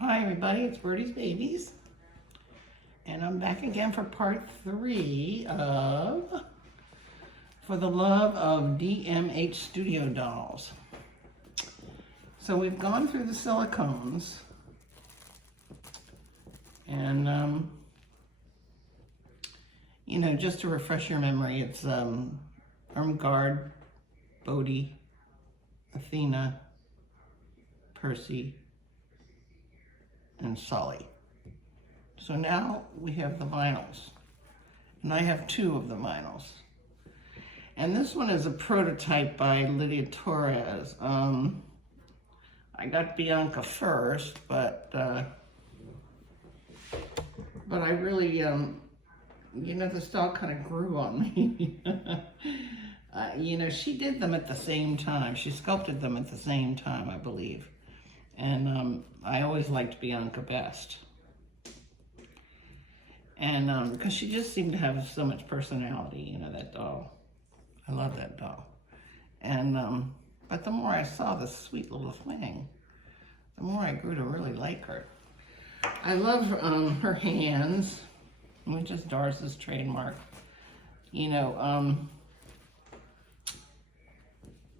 Hi everybody, it's Birdies Babies, and I'm back again for part 3 of For the Love of DMH Studio Dolls. So we've gone through the silicones, and you know, just to refresh your memory, it's Ermengarde, Bodhi, Athena, Percy, and Sully. So now we have the vinyls, and I have 2 of the vinyls. And this one is a prototype by Lydia Torres. I got Bianca first, but I really, you know, the style kind of grew on me. You know, she did them at the same time. She sculpted them at the same time, I believe. And I always liked Bianca best. And because she just seemed to have so much personality, you know, that doll. I love that doll. And, but the more I saw this sweet little thing, the more I grew to really like her. I love her hands, which is Doris's trademark. You know,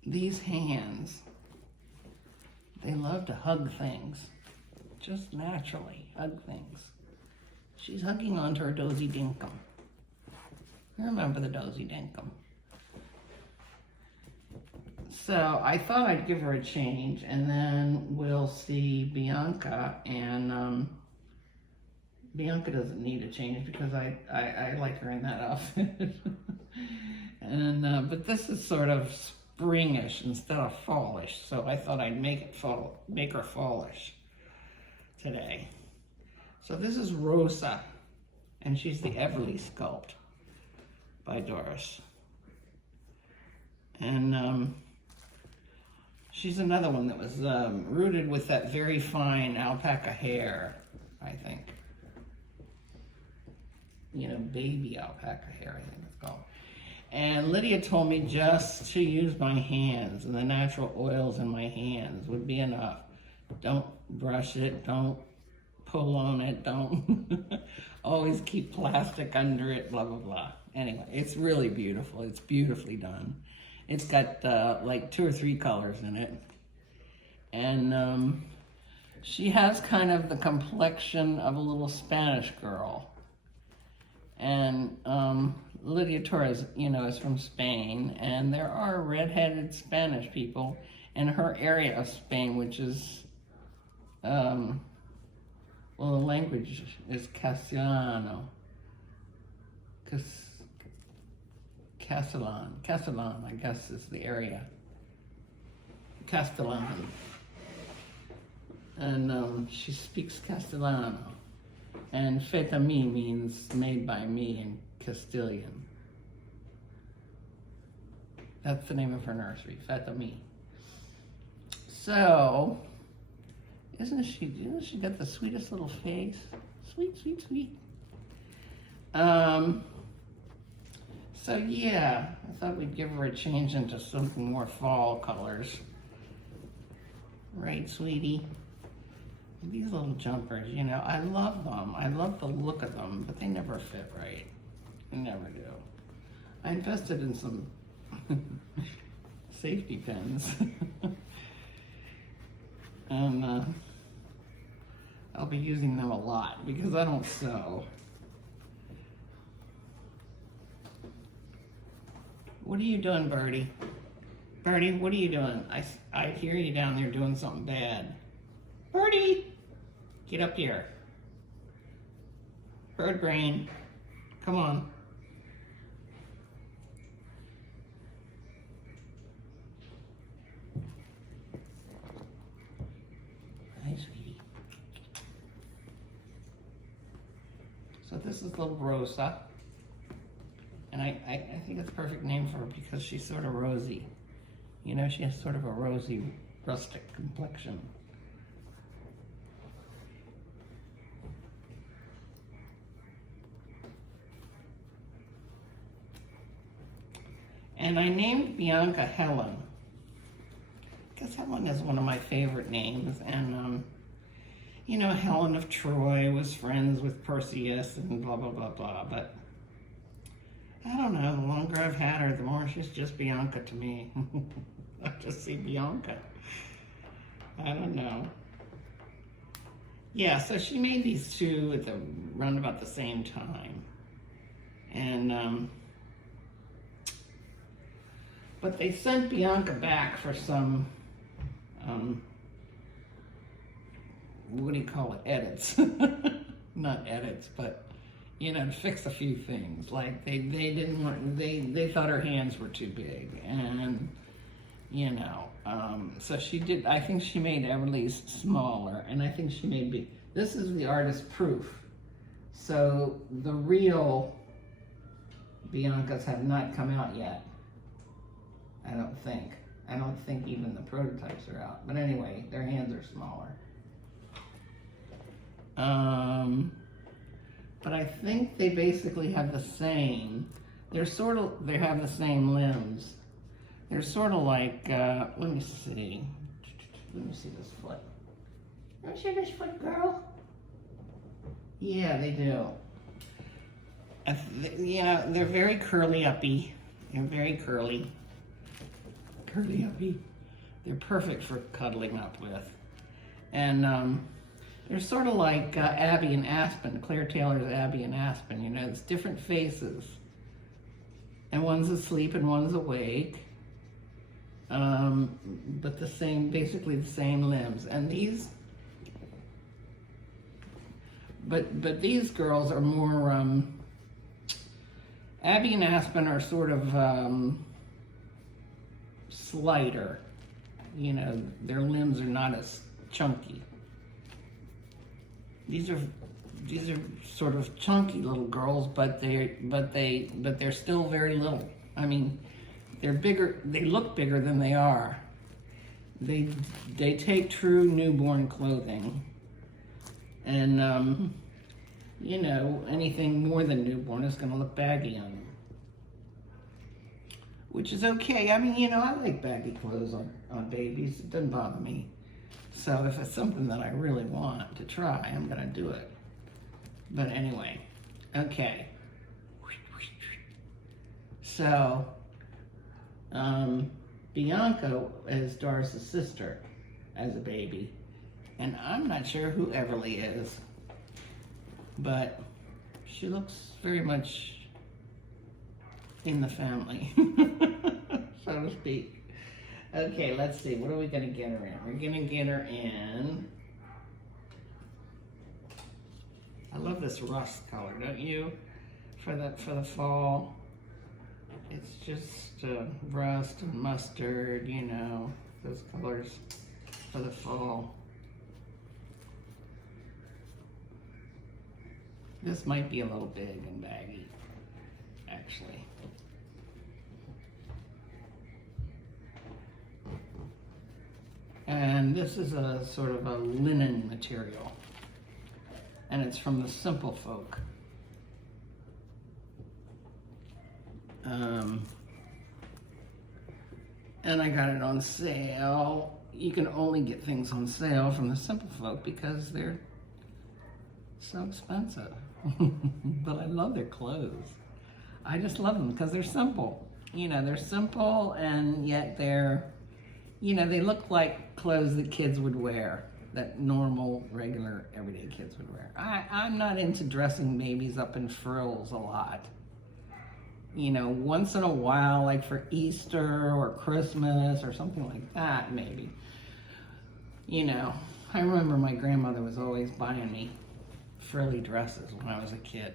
these hands, they love to hug things, just naturally hug things. She's hugging onto her Dozy Dinkum. You remember the Dozy Dinkum. So I thought I'd give her a change, and then we'll see Bianca, and Bianca doesn't need a change because I like her in that outfit. And but this is sort of springish instead of fallish, so I thought I'd make her fallish today. So this is Rosa, and she's the Everlee sculpt by Doris. And she's another one that was rooted with that very fine alpaca hair, I think. You know, baby alpaca hair, I think it's called. And Lydia told me just to use my hands, and the natural oils in my hands would be enough. Don't brush it, don't pull on it, don't always keep plastic under it, blah, blah, blah. Anyway, it's really beautiful. It's beautifully done. It's got like 2 or 3 colors in it. And she has kind of the complexion of a little Spanish girl. And Lydia Torres, you know, is from Spain, and there are red-headed Spanish people in her area of Spain, which is, well, the language is Castellano. Castellan, I guess, is the area. Castellan. And she speaks Castellano. And feta mi means made by me in Castilian. That's the name of her nursery, feta mi. So, isn't she got the sweetest little face? Sweet, sweet, sweet. So yeah, I thought we'd give her a change into something more fall colors. Right, sweetie? These little jumpers, you know, I love them. I love the look of them, but they never fit right. They never do. I invested in some safety pins. And I'll be using them a lot because I don't sew. What are you doing, Birdie? Birdie, what are you doing? I hear you down there doing something bad. Birdie, get up here. Bird brain, come on. Hi, sweetie. So this is little Rosa. And I think it's a perfect name for her because she's sort of rosy. You know, she has sort of a rosy, rustic complexion. And I named Bianca Helen. I guess Helen is one of my favorite names. And you know, Helen of Troy was friends with Perseus and blah, blah, blah, blah. But I don't know, the longer I've had her, the more she's just Bianca to me. I just see Bianca. I don't know. Yeah, so she made these two at around about the same time. And, but they sent Bianca back for some, what do you call it, edits. Not edits, but, you know, to fix a few things. Like, they didn't want, they thought her hands were too big. And, you know, so she did, I think she made Everlee's smaller, and I think she made, this is the artist proof. So the real Biancas have not come out yet, I don't think. I don't think even the prototypes are out. But anyway, their hands are smaller. But I think they basically have the same, they have the same limbs. They're sort of like, let me see this foot. Let me see this foot, girl. Yeah, they do. Yeah, they're very curly-uppy. They're very curly. Curly-uppy. They're perfect for cuddling up with. And they're sort of like Abby and Aspen, Claire Taylor's Abby and Aspen. You know, it's different faces. And one's asleep and one's awake. But the same, basically the same limbs. And these, but these girls are more, Abby and Aspen are sort of slighter. You know, their limbs are not as chunky. These are sort of chunky little girls, but they're still very little. I mean, they're bigger. They look bigger than they are. They take true newborn clothing, and you know, anything more than newborn is going to look baggy on them, which is okay. I mean, you know, I like baggy clothes on babies. It doesn't bother me. So if it's something that I really want to try, I'm going to do it. But anyway, okay. So, Bianca is Doris's sister as a baby. And I'm not sure who Everlee is. But she looks very much in the family, so to speak. Okay, let's see. What are we going to get her in? We're going to get her in. I love this rust color, don't you? For the fall. It's just rust and mustard, you know, those colors for the fall. This might be a little big and baggy, actually. And this is a sort of a linen material. And it's from the Simple Folk. And I got it on sale. You can only get things on sale from the Simple Folk because they're so expensive. But I love their clothes. I just love them because they're simple. You know, they're simple and yet they're, you know, they look like clothes that kids would wear, that normal, regular, everyday kids would wear. I'm not into dressing babies up in frills a lot. You know, once in a while, like for Easter or Christmas or something like that, maybe. You know, I remember my grandmother was always buying me frilly dresses when I was a kid.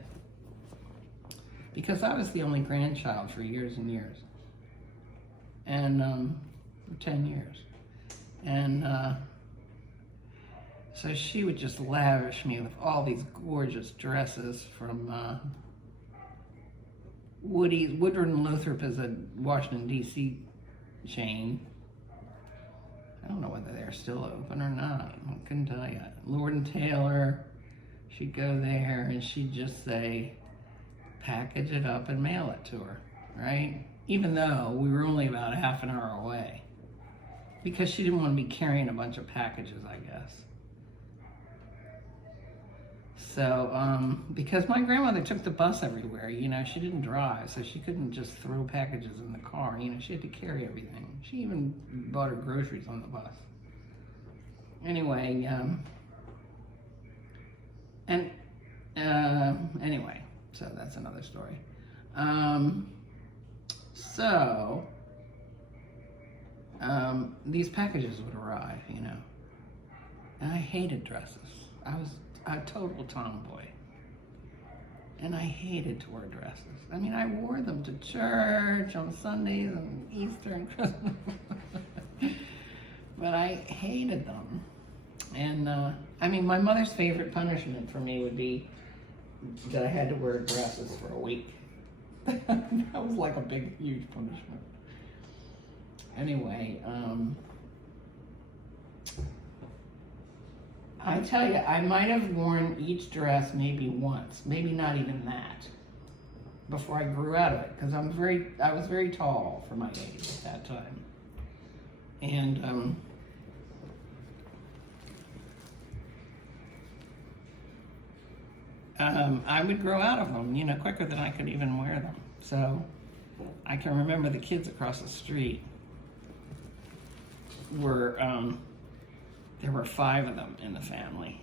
Because I was the only grandchild for years and years. And, for 10 years. And, so she would just lavish me with all these gorgeous dresses from, Woodward and Lothrop is a Washington, D.C. chain. I don't know whether they're still open or not. I couldn't tell you. Lord and Taylor, she'd go there and she'd just say, package it up and mail it to her, right? Even though we were only about half an hour away. Because she didn't want to be carrying a bunch of packages, I guess. So, because my grandmother took the bus everywhere, you know, she didn't drive, so she couldn't just throw packages in the car, you know, she had to carry everything. She even bought her groceries on the bus. Anyway, anyway, so that's another story. So, these packages would arrive, you know, and I hated dresses. I was a total tomboy, and I hated to wear dresses. I mean, I wore them to church on Sundays and Easter and Christmas, but I hated them. And I mean, my mother's favorite punishment for me would be that I had to wear dresses for a week. That was like a big, huge punishment. Anyway, I tell you, I might have worn each dress maybe once, maybe not even that, before I grew out of it, because I was very tall for my age at that time. And I would grow out of them, you know, quicker than I could even wear them. So I can remember the kids across the street were, there were 5 of them in the family.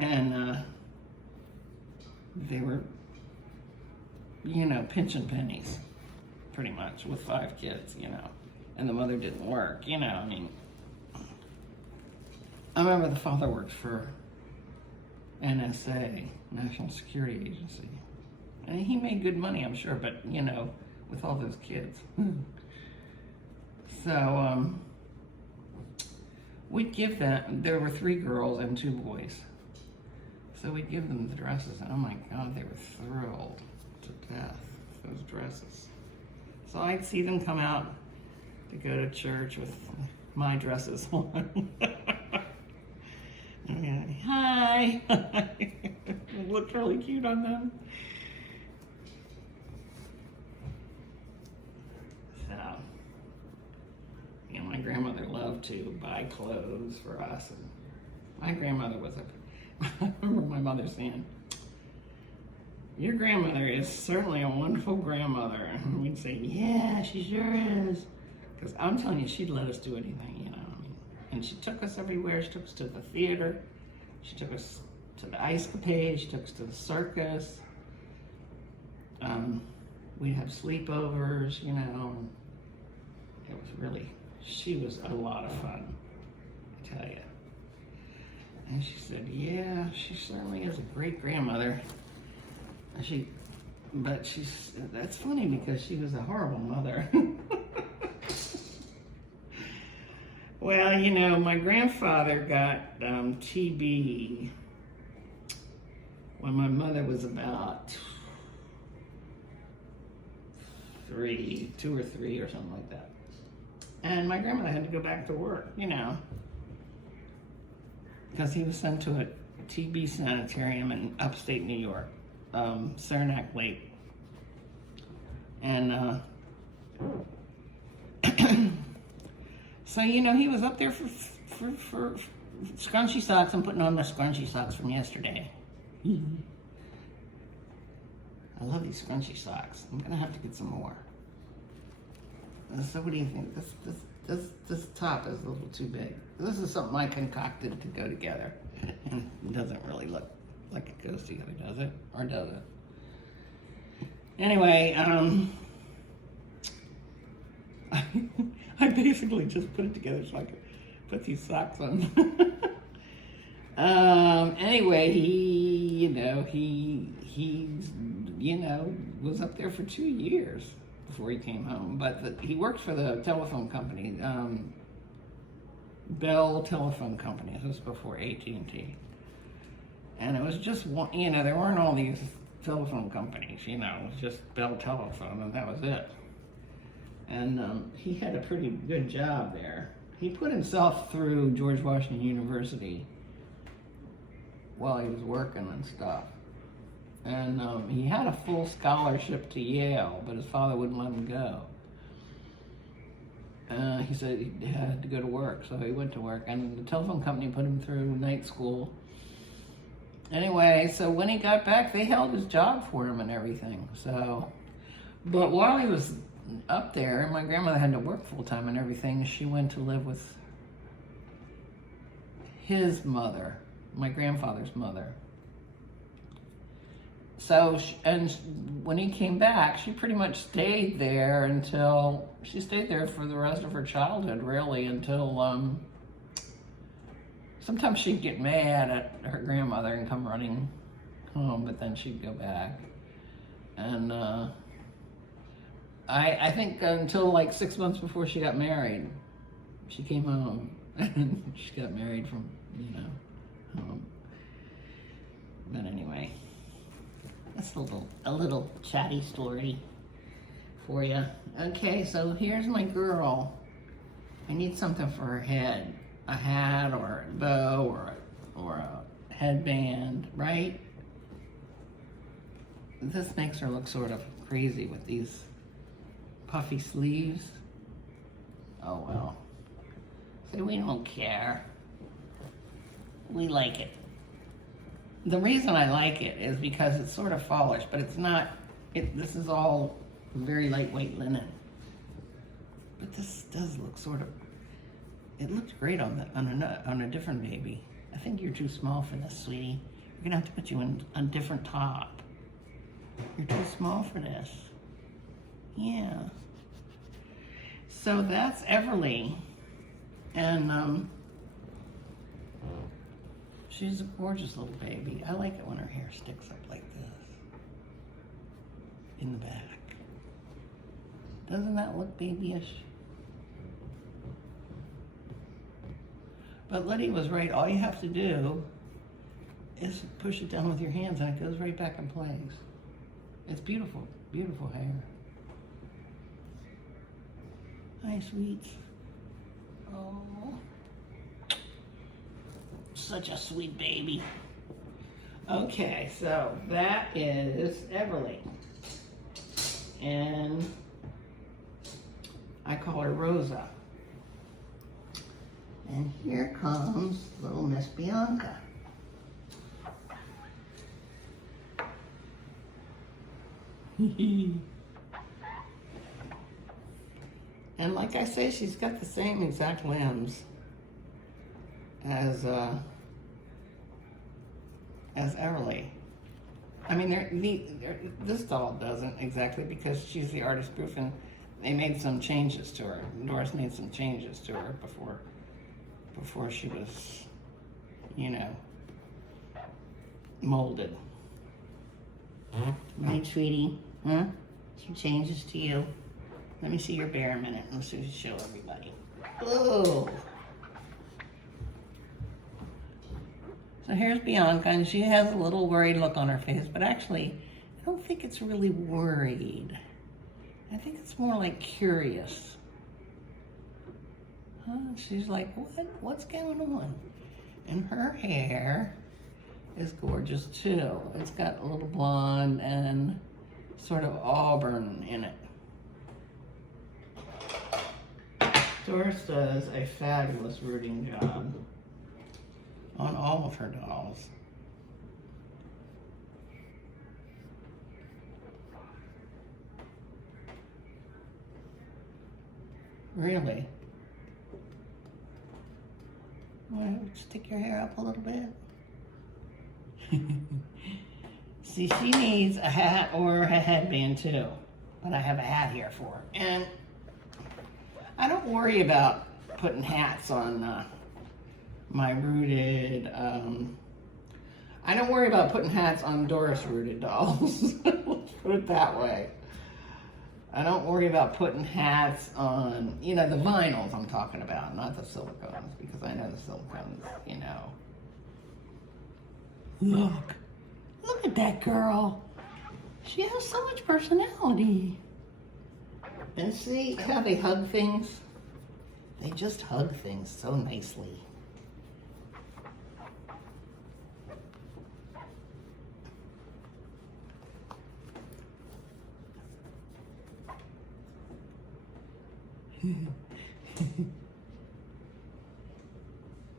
And they were, you know, pinching pennies, pretty much, with 5 kids, you know. And the mother didn't work, you know, I mean. I remember the father worked for NSA, National Security Agency. And he made good money, I'm sure, but, you know, with all those kids. So, we'd give them, there were 3 girls and 2 boys. So we'd give them the dresses, and oh my God, they were thrilled to death, those dresses. So I'd see them come out to go to church with my dresses on. Okay. Hi! Looked really cute on them. So, you know, my grandmother loved to buy clothes for us. And my grandmother was I remember my mother saying, "Your grandmother is certainly a wonderful grandmother." And we'd say, "Yeah, she sure is." Because I'm telling you, she'd let us do anything, you know. And she took us everywhere. She took us to the theater. She took us to the ice capade. She took us to the circus. We'd have sleepovers, you know. It was really, she was a lot of fun, I tell you. And she said, "Yeah, she certainly is a great grandmother." But that's funny because she was a horrible mother. Well, you know, my grandfather got TB when my mother was about 2 or 3 or something like that. And my grandmother had to go back to work, you know, because he was sent to a TB sanitarium in upstate New York, Saranac Lake. And so, you know, he was up there for scrunchy socks. I'm putting on my scrunchy socks from yesterday. I love these scrunchy socks. I'm gonna have to get some more. So what do you think? This top is a little too big. This is something I concocted to go together. And it doesn't really look like it goes together, does it? Or does it? Anyway, I basically just put it together so I could put these socks on. Anyway, he was up there for 2 years before he came home. But he worked for the telephone company, Bell Telephone Company. This was before AT&T. And it was just one, you know, there weren't all these telephone companies, you know, it was just Bell Telephone, and that was it. And he had a pretty good job there. He put himself through George Washington University while he was working and stuff. And he had a full scholarship to Yale, but his father wouldn't let him go. He said he had to go to work, so he went to work. And the telephone company put him through night school. Anyway, so when he got back, they held his job for him and everything. So, but while he was up there, my grandmother had to work full time and everything. She went to live with his mother, my grandfather's mother. So, and when he came back, she pretty much stayed there until, she stayed there for the rest of her childhood, really, until, sometimes she'd get mad at her grandmother and come running home, but then she'd go back. And I think until like 6 months before she got married, she came home. And she got married from, home. But anyway, that's a little chatty story for you. Okay, so here's my girl. I need something for her head. A hat or a bow or a headband, right? This makes her look sort of crazy with these puffy sleeves. Oh well. So we don't care. We like it. The reason I like it is because it's sort of fallish, but it's not, this is all very lightweight linen. But this does look sort of, it looks great on a different baby. I think you're too small for this, sweetie. We're gonna have to put you in a different top. You're too small for this. Yeah. So that's Everlee. And she's a gorgeous little baby. I like it when her hair sticks up like this in the back. Doesn't that look babyish? But Letty was right. All you have to do is push it down with your hands and it goes right back in place. It's beautiful, beautiful hair. Hi, sweets. Oh, such a sweet baby. Okay, so that is Everlee. And I call her Rosa. And here comes little Miss Bianca. And like I say, she's got the same exact limbs as Everlee. I mean, this doll doesn't exactly because she's the artist proof, and they made some changes to her. Doris made some changes to her before she was, molded. Right, sweetie? Huh? Some changes to you. Let me see your bear a minute. Let's show everybody. Oh. So here's Bianca, and she has a little worried look on her face, but actually, I don't think it's really worried. I think it's more like curious. Huh? She's like, what's going on? And her hair is gorgeous too. It's got a little blonde and sort of auburn in it. Doris does a fabulous rooting job on all of her dolls. Really? Want to stick your hair up a little bit? See, she needs a hat or a headband too, but I have a hat here for her. And I don't worry about putting hats on my rooted, I don't worry about putting hats on Doris rooted dolls. Let's put it that way. I don't worry about putting hats on, the vinyls I'm talking about, not the silicones, because I know the silicones, Look at that girl. She has so much personality. And see how they hug things? They just hug things so nicely.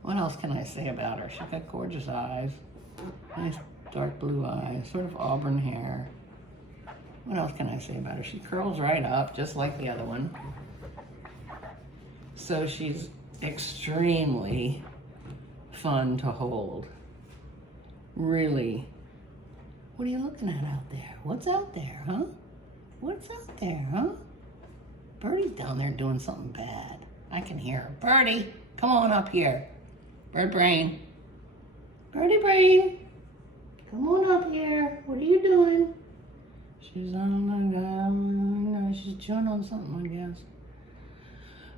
What else can I say about her? She's got gorgeous eyes. Nice dark blue eyes, sort of auburn hair. What else can I say about her? She curls right up, just like the other one. So she's extremely fun to hold. Really. What are you looking at out there? What's out there, huh? What's out there, huh? Birdie's down there doing something bad. I can hear her. Birdie, come on up here. Bird brain. Birdie brain. Come on up here. What are you doing? She's she's chewing on something, I guess.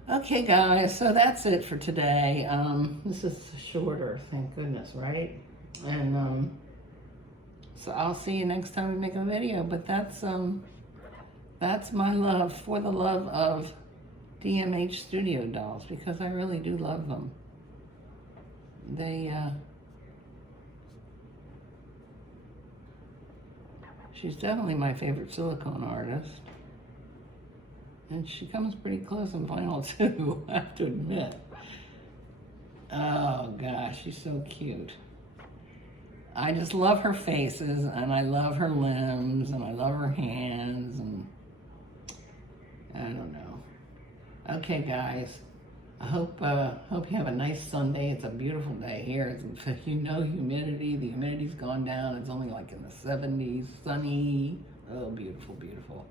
Okay, guys, so that's it for today. This is shorter, thank goodness, right? And so I'll see you next time we make a video. But that's my love for the love of DMH Studio dolls, because I really do love them. She's definitely my favorite silicone artist. And she comes pretty close in vinyl too, I have to admit. Oh gosh, she's so cute. I just love her faces, and I love her limbs, and I love her hands, and I don't know. Okay, guys, I hope you have a nice Sunday. It's a beautiful day here. It's, humidity. The humidity's gone down. It's only like in the 70s, sunny. Oh, beautiful, beautiful.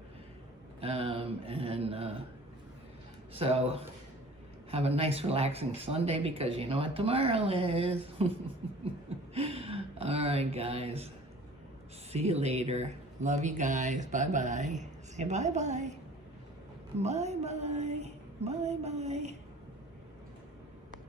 So have a nice relaxing Sunday, because you know what tomorrow is. All right, guys. See you later. Love you guys. Bye-bye. Say bye-bye. Bye-bye. Bye-bye.